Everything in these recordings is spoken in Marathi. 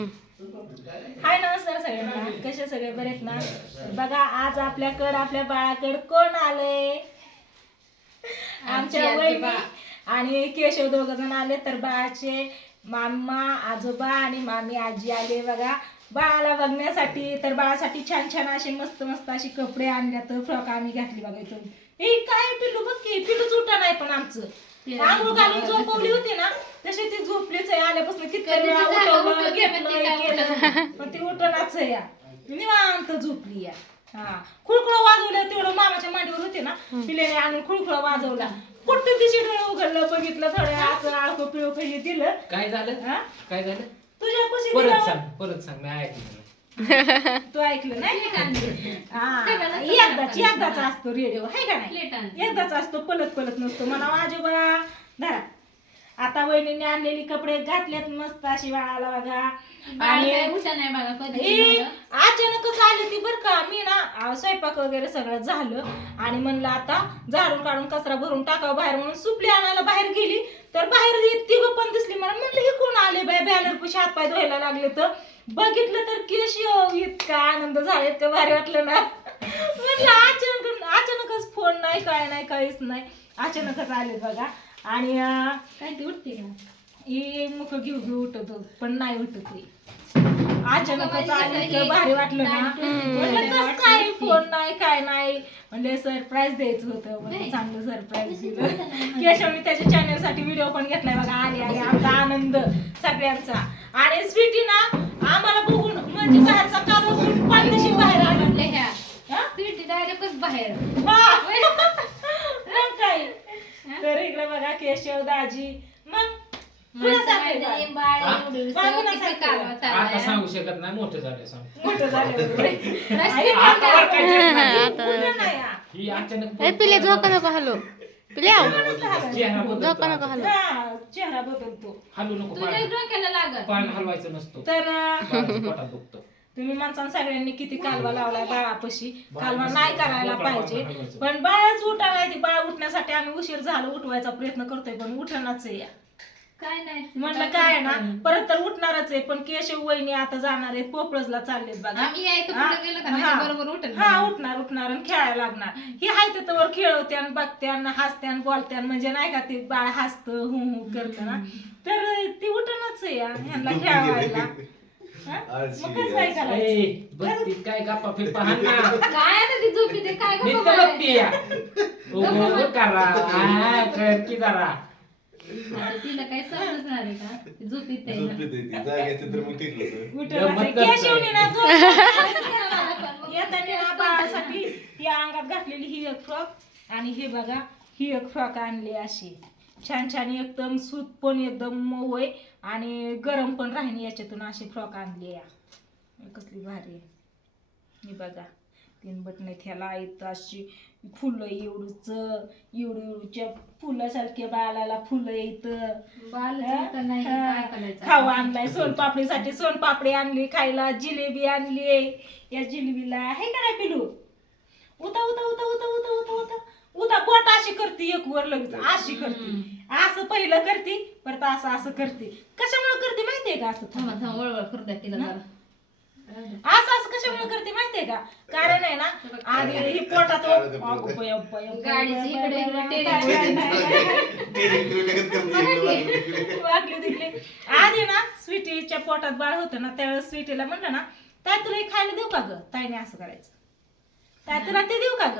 हाय नमस्कार सगळ्यांना, कसे सगळे बरे आहेत ना? बघा आज आपल्या बाळाकड कोण आलंय? आमच्या वहिनी आणि केशव दोघ जण आले. तर बाळाचे मामा आजोबा आणि मामी आजी आले बघा बाळाला बघण्यासाठी. तर बाळासाठी छान छान असे मस्त मस्त असे कपडे आणल्यात, फ्रॉक आम्ही घातली बघा इथून. हे काय पिल्लू बघ की, पिल्लूच उठा नाही पण आमचं आंघोळ घालून झोपवली होती ना तशी ती झोपलीच आहे. आल्यापासून किती वेळा उठवलं घेतलं केलं पण ती उठणाच आहे या, निवांत झोपली या. हा खुळखुळा वाजवलं तेवढं मामाच्या मांडीवर होते ना, पिल्याने आणून खुळखुळा वाजवला. कुठं तिची डोळे उघडलं बघितलं थोडं असं आळखं पिळू काही दिलं. काय झालं? हा काय झालं? तुझ्या कुशी परत सांग मी ऐकलं. तू ऐकलं नाही? एकदाच असतो रेडिओ आहे का नाही? एकदाच असतो, पलत पलत नसतो. मला आजोबा धरा. आता वहिनीने आणलेली कपडे घातलेत मस्त अशी बाळाला बघा. आणि अचानकच आली ती बर का. मी ना स्वयंपाक वगैरे सगळं झालं आणि म्हणलं आता झाडून काढून कचरा भरून टाकावं बाहेर म्हणून सुपली आणायला बाहेर गेली. तर बाहेर ती पण दिसली मला. म्हणलं हे कोण आले बाय? बॅनर पशी हातपाय धुवायला लागले तर बघितलं तर केशव. इतका आनंद झाला, इतकं भारी वाटलं ना. म्हणलं अचानकच फोन नाही काय नाही काहीच नाही, अचानकच आले बघा. आणि काय ती उठते का ही मुख घेऊ उठत पण नाही उठत ती. अचानकच आले इतकं भारी वाटलं ना. म्हणलं कसं काय फोन नाही काय नाही, म्हणजे सरप्राईज द्यायचं होतं. म्हणजे चांगलं सरप्राईज दिलं. केशवने त्याच्या चॅनल साठी व्हिडिओ पण घेतलाय बघा. आली आमचा आनंद सगळ्यांचा. आणि स्वीटी ना आम्हाला बघून म्हणजे बाहेरचा काम बघून पाठीशी बाहेर आणले ह्या स्वीटी डायरेक्टच बाहेर. मग काय तर इकडे बघा केशव दाजी. मग आता सांगू शकत नाही, मोठं झालं सांग. मोठं झालं ही अचानक पिले झोका नको हलो. पिल्या चेहरा झोका नको हलो. चेहरा बदलतो. हलू नको, डोक्याला लागत पान हलवायचं नसतो. तर पोटात दुखतं. तुम्ही माणसांना सगळ्यांनी किती कालवा लावलाय बाळापाशी. कालवा नाही करायला पाहिजे, पण बाळच उठा नाही. ती बाळ उठण्यासाठी आम्ही उशीर झालो, उठवायचा प्रयत्न करतोय पण उठणारच आहे. काय नाही म्हणलं काय ना, परत तर उठणारच आहे. पण केशव वहिनी आता जाणार आहेत पोपळजला चाललेत बघा. हा उठणार आणि खेळायला लागणार. ही हाय तर खेळवत्यान बघत्यान हसत्यान बोलत्यान, म्हणजे नाही का ते बाळ हसतं हु करत ना. तर ती उठणच आहे ह्यांना खेळवायला. मग कसं काय करायचं? काय गप्पा फिरपा हाण ना. काय आता ती झोपली ते काय नीट बघती या. उभं करा. हा कर की जरा. तिला काय समजणार आहे का? झोपीत येताना बाळासाठी या अंगात घातलेली ही एक फ्रॉक आणि हे बघा ही एक फ्रॉक आणली अशी छान छान एकदम सूत पण एकदम मऊ आहे आणि गरम पण राहिनी. याच्यातून अशी फ्रॉक आणली या. कसली भारी आहे ही बघा. 3 बटन आहेत ह्याला. आहेत अशी फुलं एवढूच्या फुलासारख्या बाळाला फुलं येत. खावा आणलाय सोनपापडीसाठी. सोनपापडी आणली खायला. जिलेबी आणली. या जिलेबीला आहे का नाही पिलू? उता उता उता उता उता उता उता उता बोट अशी करते एक वर लगेच अशी करते. असं पहिलं करते परत असं करते. कशामुळे करते माहितीये का? असं वळवळ करते तिला. असं कशामुळे करते माहितीये का? कारण आहे ना आधी ही पोटात वाकली तिकली. आधी ना स्वीटीच्या पोटात बाळ होतं ना त्यावेळेस स्वीटीला म्हणलं ना ताई तुला हे खायला देऊ का ग? ताईने असं करायचं. ताई तुला ते देऊ का ग?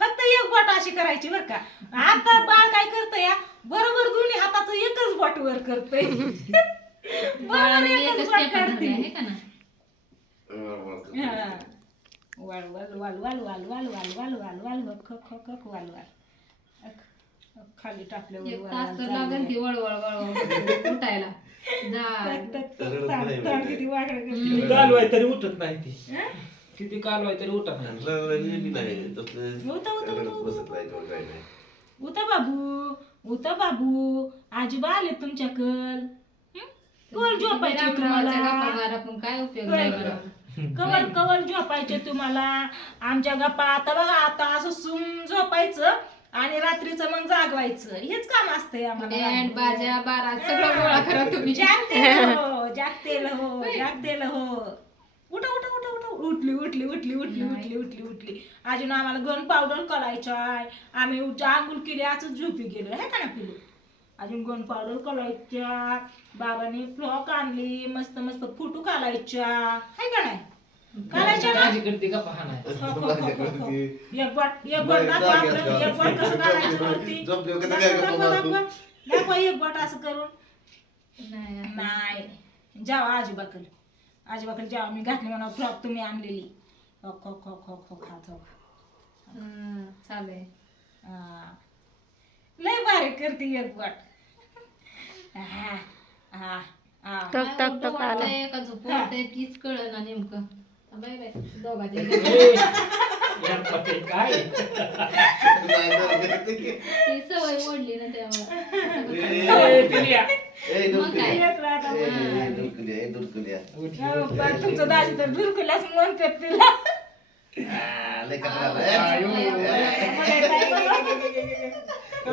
फक्त एक बोट अशी करायची बर का. आता बाळ काय करतंय या बरोबर दोन्ही हाताचं एकच बोट वर करतंय. बरोबर एकच बोट करते. खाली टाकल्यावर कालवाय तरी उठत नाही ती. किती कालवाय तरी उठत नाही. उता बाबू उता बाबू आजोबा आले तुमच्याकल. कवर झोपायचे तुम्हाला. काय उपयोग नाही. कवर झोपायचे तुम्हाला आमच्या गप्पा. आता बघा आता असं सूम झोपायचं आणि रात्रीचं मग जागवायचं हेच काम असतंय आम्हाला बँड बाजा बारा सगळं गोळा करा तुम्ही जागतेल हो जागतेल हो जागतेल हो उठा उठा उठा उठा उठली उठली उठली उठली उठली उठली उठली अजून आम्हाला गन पावडर करायचं आहे आम्ही आंघोळ केली असं झोपी गेलो हे का ना पिलू अजून गन पावडर करायच्या बाबाने फ्लॉक आणली मस्त मस्त फोटो काढायच्या हाय का नाही काढायच्या ना माझी करते का पाहणार एक बोट दाखवा आपलं, एक बोट कसं काढायचं वरती. दाखवा एक बोट असं करून नाही जावा आजोबाकडे जेव्हा मी घातली म्हणा फ्रॉक तुम्ही आणलेली खो खो खो खो खो खातो चालेल लय भारी करते एक बोट हा हा हा टक टक टक आला एका झोपवत तीच कळलं ना नेमकं बाय बाय दोघांचे काय ती सवय मोडली ना त्यामुळे मग काय तुमचं दाजी तर बिलकुलच म्हणतात तिला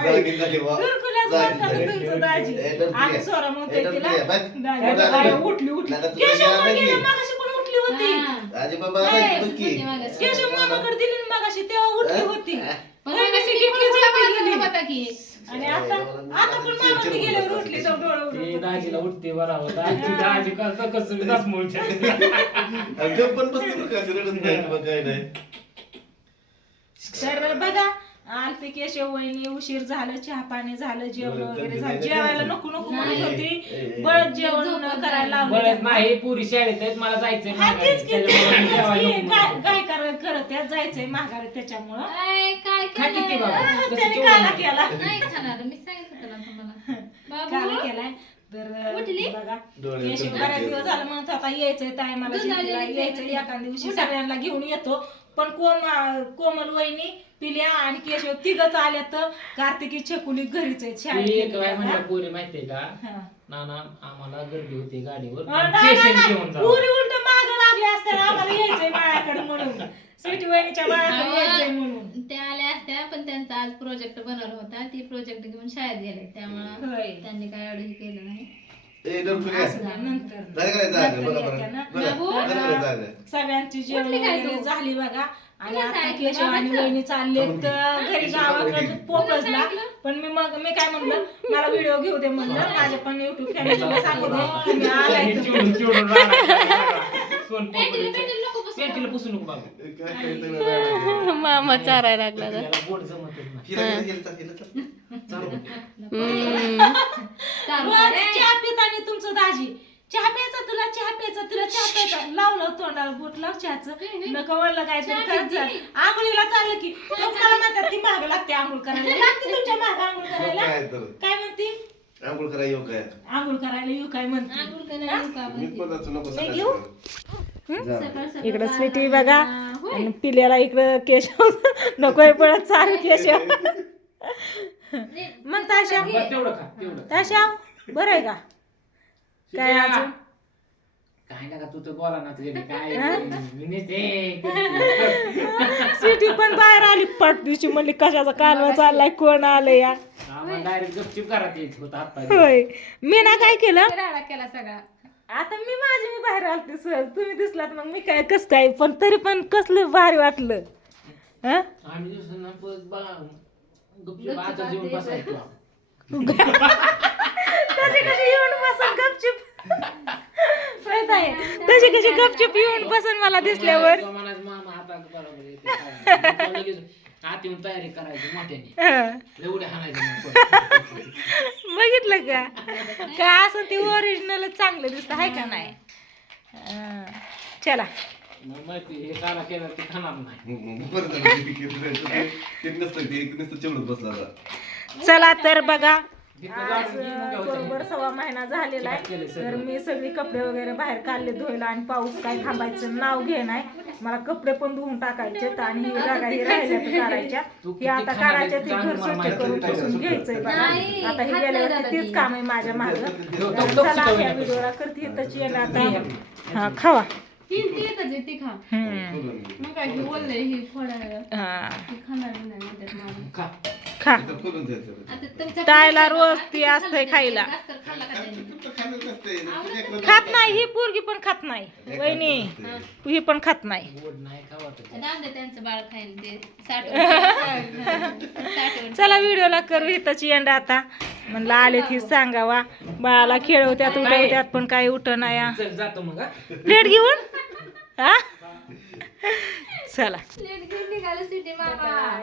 बिलकुलच म्हणतात तुमचं दाजी आणि सोरा म्हणते तिला दाजी उठली उठली केशव म्हणली ना मगाशी पण उठली होती केशव मामाकडे दिली ना मगाशी तेव्हा उठली होती पण मगाशी घेतली होता की आणि आता पण मामाकडे गेल्यावर उठली तर डोळे ते उघडून. दाजीला उठते बरा होता दाजी कसं कसं दास मोडच्या तर बघा आलते केशव वहिनी उशीर झालं चहा पाणी झालं जेवण वगैरे झालं जेवायला नको नको म्हणत होती बळत जेवण करायला लावलं बरंच नाही पुरी शाळेत आहेत मला जायचंय हा, तेच की, त्याच्यामुळे मी जेवायला नको काय म्हणतो. काय करत त्यात जायचंय माघारी त्याच्यामुळं काय काय खा किती बाबा तसं त्याने जेवण काला नाही. केला नाही खाणार मी सांगितलं ना तुम्हाला काला बाबू केलाय तर उठली? बघा केशव बऱ्याच दिवस झालं म्हणत आता यायचंय ताई मला शेतीला यायचं एका दिवशी सगळ्यांना घेऊन येतो पण कोमल वहिनी पिल्या आणि केशव तिघच आल्या तर कार्तिकी छकुली घरीच आहेत ती एक काय म्हणलं शाळेत पोरी माहितीये का हा. नाना आम्हाला गर्दी होती गाडीवर नाही, पेशंट नाही, घेऊन जा पुरी उलट माग लागले असते आम्हाला यायचंय बाळाकडे म्हणून स्वीटी वहिनीच्या बाळाकडे यायचंय म्हणून त्या आल्या असत्या पण त्यांचा आज प्रोजेक्ट बनवला होता ती प्रोजेक्ट घेऊन शाळेत गेले त्यामुळे होय. त्यांनी काय एवढं हे केलं नाही सगळ्यांची जेवण उठली काय वगैरे तू? झाली बघा आणि तुला आता सांगितलं केशव आणि बाबाचं? वहिनी चालले तर घरी गावाकडे पोपळला पण मी काय म्हणलं मला व्हिडिओ घेऊ दे म्हणलं माझ्या पण युट्यूब फॅमिलीला सांगू दे तुम्ही आलाय तर. चिडून चिडून राहणार. सोन पेंटीला पोपळीचं. नको बसू. पेंटीला पुसू नको बाबा मामा चारायला लागला तर. त्याला गोड जमतच नाही. चालू दे. चालू रोज करे. चहा पिताना तुमचं दाजी चहा प्यायचा तुला चहा प्यायचा लावलं तोंडाला बोट लाव चहाचं नको म्हणलं काय तरी करत जा आंघोळीला चाललं की तुम्हाला म्हणतात ती माग लागते आंघोळ करायला लागते तुमच्या माग आंघोळ करायला काय म्हणते आंघोळ करायला येऊ काय म्हणते आंघोळ करायला येऊ का म्हणते. नाही घेऊ सकाळ सकाळ इकडं चालला स्वीटी बाबा. बघा होय. आणि पिल्याला इकडं केशव नकोय पडत चालू केशव मग ताशा बरं, तेवढं खा तेवढं ताशा बरं आहे का काय शिट्या. अजून काय नका तू तर बोला ना तुझ्या काय मी नुसते स्वीटी पण बाहेर आली पाठ दिवशी म्हणली कशाचा कालवा चाललाय कोण आलं या आम्हाला डायरेक्ट गपचिप घरात यायचं होतं आता होय मी ना काय केलं राडा केला सगळा आता मी बाहेर आलते सहज तुम्ही दिसलात मग मी काय कस काय पण तरी पण कसलं भारी वाटलं हं? आम्ही दिवसांना गपचिप आता जेवण बसायचो तशी कशी येऊन बसन गपचिप माहित आहे तशी कशी गपचिप येऊन बसन मला दिसल्यावर मामा आता बरोबर येते काय. लगेच आत येऊन तयारी करायची मोठ्याने हं. एवढे हाणायचे बघितलं का काय असं ते ओरिजिनल चांगलं दिसत आहे का नाही हं. चला माहिती हे काला केलं ते खाणार नाही चला तर बघा तिथं आज जाऊन घेऊन घ्या होत्या. बरोबर 1.5 महिना झालेला आहे तर मी सगळी कपडे वगैरे बाहेर काढले धुयला आणि पाऊस काय थांबायचं नाव घे नाही मला कपडे पण धुवून टाकायचे आणि ही जागा ही राहिल्या तर काढायच्या ही आता काढायच्या ती घर स्वच्छ करून पुसून घ्यायचंय बघा नाही, आता हे हात गेल्यावर नाही तेच काम आहे माझ्या मागं तो चला या व्हिडिओला करते त्याची आता हा खावा ती एकच आहे ती खा हम्म. मग काय हे बोललंय हे थोड्या वेळात हा ती खाणार नाही म्हणतात मला. खा खा इथं खोलून द्यायचं. आता तुमचा ताईला रोज ती असतंय खायला. जास्त खाल्ला का त्यांनी? तुमचं खाणंच असतंय. नुसतं लेकरं खात नाही ही पोरगी पण खात नाही वहिनी ही पण खात नाही गोड नाही खावा तर. राहून दे त्यांचं बाळ खायला ते 60 चला व्हिडिओला करू हिताची एंड आता म्हणलं आले ती सांगावा बाळाला खेळवत्यात उठवत्यात पण काही उठ नाही चल जातो मग हा. प्लेट घेऊन हा चला निघालं सिटी मामा